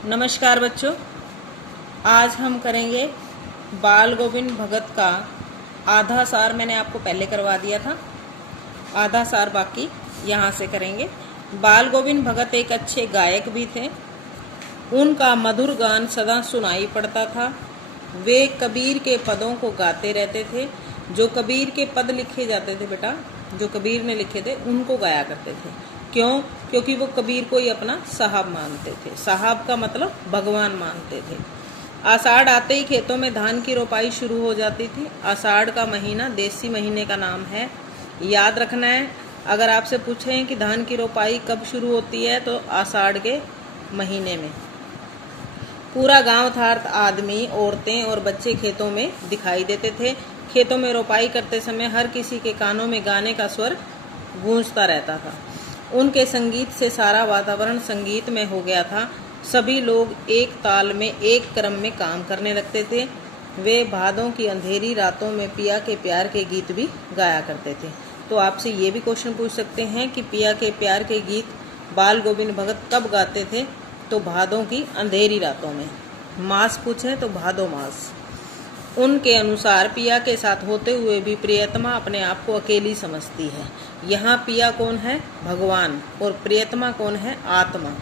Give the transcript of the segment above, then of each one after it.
नमस्कार बच्चों, आज हम करेंगे बाल गोविंद भगत का आधा सार। मैंने आपको पहले करवा दिया था, आधा सार बाकी यहाँ से करेंगे। बाल गोविंद भगत एक अच्छे गायक भी थे। उनका मधुर गान सदा सुनाई पड़ता था। वे कबीर के पदों को गाते रहते थे। जो कबीर के पद लिखे जाते थे बेटा, जो कबीर ने लिखे थे उनको गाया करते थे। क्यों? क्योंकि वो कबीर को ही अपना साहब मानते थे। साहब का मतलब भगवान मानते थे। आषाढ़ आते ही खेतों में धान की रोपाई शुरू हो जाती थी। आषाढ़ का महीना देसी महीने का नाम है, याद रखना है। अगर आपसे पूछें कि धान की रोपाई कब शुरू होती है तो आषाढ़ के महीने में। पूरा गांव था, आदमी, औरतें और बच्चे खेतों में दिखाई देते थे। खेतों में रोपाई करते समय हर किसी के कानों में गाने का स्वर गूंजता रहता था। उनके संगीत से सारा वातावरण संगीतमय हो गया था। सभी लोग एक ताल में, एक क्रम में काम करने लगते थे। वे भादों की अंधेरी रातों में पिया के प्यार के गीत भी गाया करते थे। तो आपसे ये भी क्वेश्चन पूछ सकते हैं कि पिया के प्यार के गीत बाल गोविंद भगत कब गाते थे? तो भादों की अंधेरी रातों में। मास पूछे तो भादो मास। उनके अनुसार पिया के साथ होते हुए भी प्रियतमा अपने आप को अकेली समझती है। यहाँ पिया कौन है? भगवान। और प्रियतमा कौन है? आत्मा।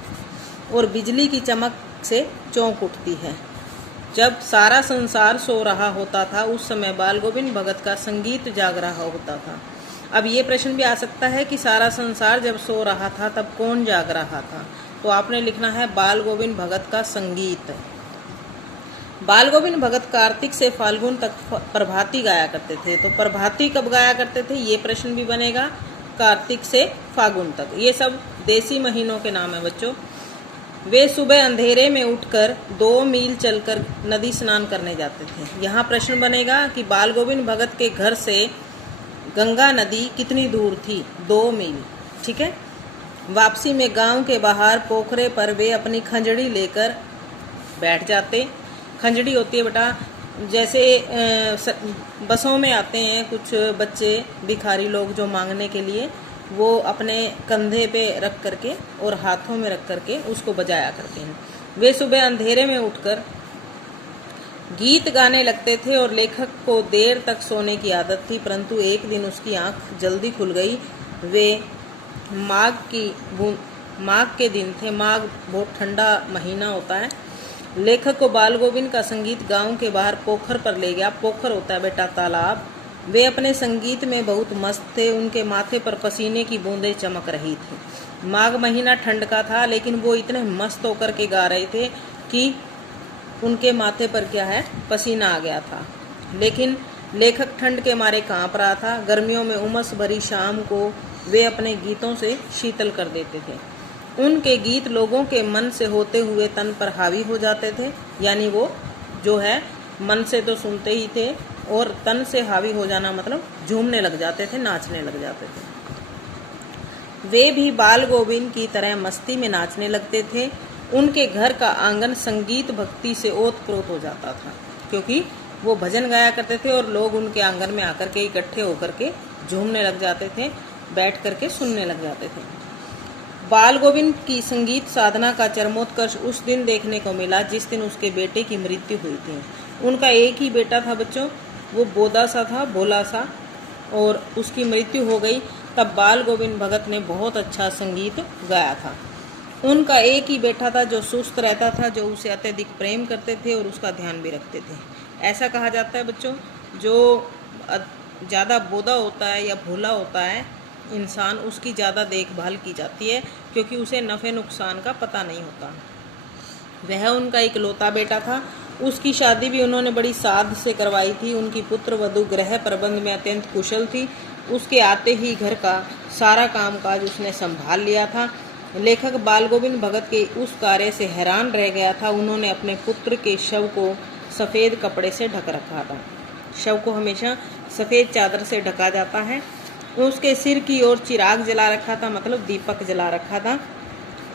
और बिजली की चमक से चौंक उठती है। जब सारा संसार सो रहा होता था उस समय बाल गोविंद भगत का संगीत जाग रहा होता था। अब ये प्रश्न भी आ सकता है कि सारा संसार जब सो रहा था तब कौन जाग रहा था? तो आपने लिखना है बाल गोविंद भगत का संगीत। बाल गोविंद भगत कार्तिक से फाल्गुन तक प्रभाती गाया करते थे। तो प्रभाती कब गाया करते थे ये प्रश्न भी बनेगा। कार्तिक से फाल्गुन तक, ये सब देसी महीनों के नाम है बच्चों। वे सुबह अंधेरे में उठकर 2 मील चलकर नदी स्नान करने जाते थे। यहाँ प्रश्न बनेगा कि बाल गोविंद भगत के घर से गंगा नदी कितनी दूर थी? 2 मील। ठीक है। वापसी में गांव के बाहर पोखरे पर वे अपनी खंजड़ी लेकर बैठ जाते। खंजड़ी होती है बेटा, जैसे बसों में आते हैं कुछ बच्चे भिखारी लोग जो मांगने के लिए, वो अपने कंधे पे रख करके और हाथों में रख करके उसको बजाया करते हैं। वे सुबह अंधेरे में उठकर गीत गाने लगते थे और लेखक को देर तक सोने की आदत थी, परंतु एक दिन उसकी आंख जल्दी खुल गई। वे माघ के दिन थे। माघ बहुत ठंडा महीना होता है। लेखक को बाल गोविंद का संगीत गांव के बाहर पोखर पर ले गया। पोखर होता है बेटा तालाब। वे अपने संगीत में बहुत मस्त थे। उनके माथे पर पसीने की बूंदें चमक रही थी। माघ महीना ठंड का था, लेकिन वो इतने मस्त होकर के गा रहे थे कि उनके माथे पर क्या है, पसीना आ गया था। लेकिन लेखक ठंड के मारे कांप रहा था। गर्मियों में उमस भरी शाम को वे अपने गीतों से शीतल कर देते थे। उनके गीत लोगों के मन से होते हुए तन पर हावी हो जाते थे। यानी वो जो है मन से तो सुनते ही थे और तन से हावी हो जाना मतलब झूमने लग जाते थे, नाचने लग जाते थे। वे भी बाल गोविंद की तरह मस्ती में नाचने लगते थे। उनके घर का आंगन संगीत भक्ति से ओत-प्रोत हो जाता था, क्योंकि वो भजन गाया करते थे और लोग उनके आंगन में आकर के इकट्ठे होकर के झूमने लग जाते थे, बैठ करके सुनने लग जाते थे। बाल गोविंद की संगीत साधना का चरमोत्कर्ष उस दिन देखने को मिला जिस दिन उसके बेटे की मृत्यु हुई थी। उनका एक ही बेटा था बच्चों, वो बोदा सा था, भोला सा, और उसकी मृत्यु हो गई। तब बाल गोविंद भगत ने बहुत अच्छा संगीत गाया था। उनका एक ही बेटा था जो सुस्त रहता था, जो उसे अत्यधिक प्रेम करते थे और उसका ध्यान भी रखते थे। ऐसा कहा जाता है बच्चों, जो ज़्यादा बोदा होता है या भोला होता है इंसान, उसकी ज़्यादा देखभाल की जाती है, क्योंकि उसे नफ़े नुकसान का पता नहीं होता। वह उनका इकलौता बेटा था। उसकी शादी भी उन्होंने बड़ी साध से करवाई थी। उनकी पुत्र वधू गृह प्रबंध में अत्यंत कुशल थी। उसके आते ही घर का सारा कामकाज उसने संभाल लिया था। लेखक बाल गोविंद भगत के उस कार्य से हैरान रह गया था। उन्होंने अपने पुत्र के शव को सफ़ेद कपड़े से ढक रखा था। शव को हमेशा सफ़ेद चादर से ढका जाता है। उसके सिर की ओर चिराग जला रखा था, मतलब दीपक जला रखा था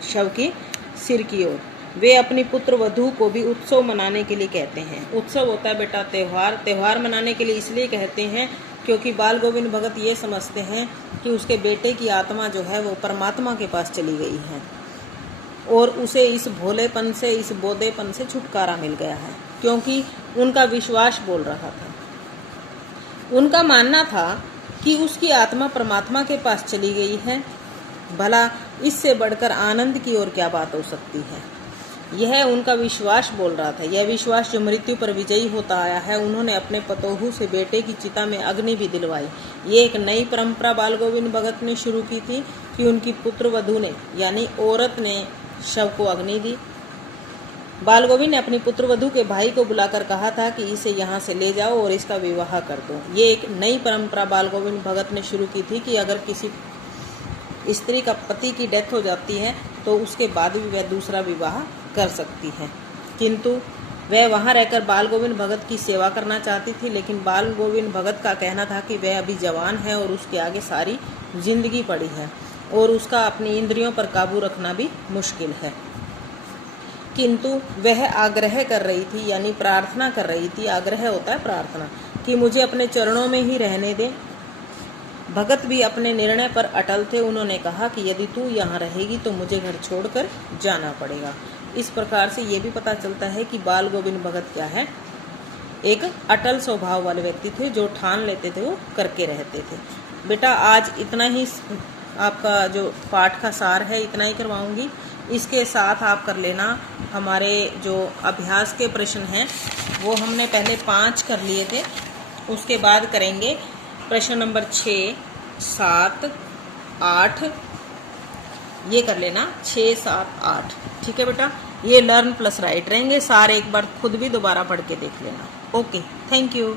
शव की सिर की ओर। वे अपनी पुत्र वधू को भी उत्सव मनाने के लिए कहते हैं। उत्सव होता है बेटा त्यौहार। त्यौहार मनाने के लिए इसलिए कहते हैं क्योंकि बाल गोविंद भगत ये समझते हैं कि उसके बेटे की आत्मा जो है वो परमात्मा के पास चली गई है। और उसे इस भोलेपन से, इस बोधेपन से छुटकारा मिल गया है, क्योंकि उनका विश्वास बोल रहा था। उनका मानना था कि उसकी आत्मा परमात्मा के पास चली गई है। भला इससे बढ़कर आनंद की और क्या बात हो सकती है। यह उनका विश्वास बोल रहा था। यह विश्वास जो मृत्यु पर विजयी होता आया है। उन्होंने अपने पतोहू से बेटे की चिता में अग्नि भी दिलवाई। ये एक नई परंपरा बाल गोविंद भगत ने शुरू की थी कि उनकी पुत्र वधू ने, यानी औरत ने, शव को अग्नि दी। बाल गोविंद ने अपनी पुत्र वधू के भाई को बुलाकर कहा था कि इसे यहाँ से ले जाओ और इसका विवाह कर दो। ये एक नई परंपरा बाल गोविंद भगत ने शुरू की थी कि अगर किसी स्त्री का पति की डेथ हो जाती है तो उसके बाद भी वह दूसरा विवाह कर सकती है। किंतु वह वहाँ रहकर बाल गोविंद भगत की सेवा करना चाहती थी, लेकिन बाल गोविंद भगत का कहना था कि वह अभी जवान है और उसके आगे सारी जिंदगी पड़ी है और उसका अपनी इंद्रियों पर काबू रखना भी मुश्किल है। किंतु वह आग्रह कर रही थी, यानी प्रार्थना कर रही थी। आग्रह होता है प्रार्थना, कि मुझे अपने चरणों में ही रहने दे। भगत भी अपने निर्णय पर अटल थे। उन्होंने कहा कि यदि तू यहाँ रहेगी तो मुझे घर छोड़कर जाना पड़ेगा। इस प्रकार से ये भी पता चलता है कि बाल गोविंद भगत क्या है, एक अटल स्वभाव वाले व्यक्ति थे, जो ठान लेते थे वो करके रहते थे। बेटा आज इतना ही आपका जो पाठ का सार है इतना ही करवाऊंगी। इसके साथ आप कर लेना हमारे जो अभ्यास के प्रश्न हैं वो हमने पहले 5 कर लिए थे, उसके बाद करेंगे प्रश्न नंबर 6, 7, 8, ये कर लेना 6, 7, 8। ठीक है बेटा, ये लर्न प्लस राइट रहेंगे। सारे एक बार खुद भी दोबारा पढ़ के देख लेना। Okay, thank you.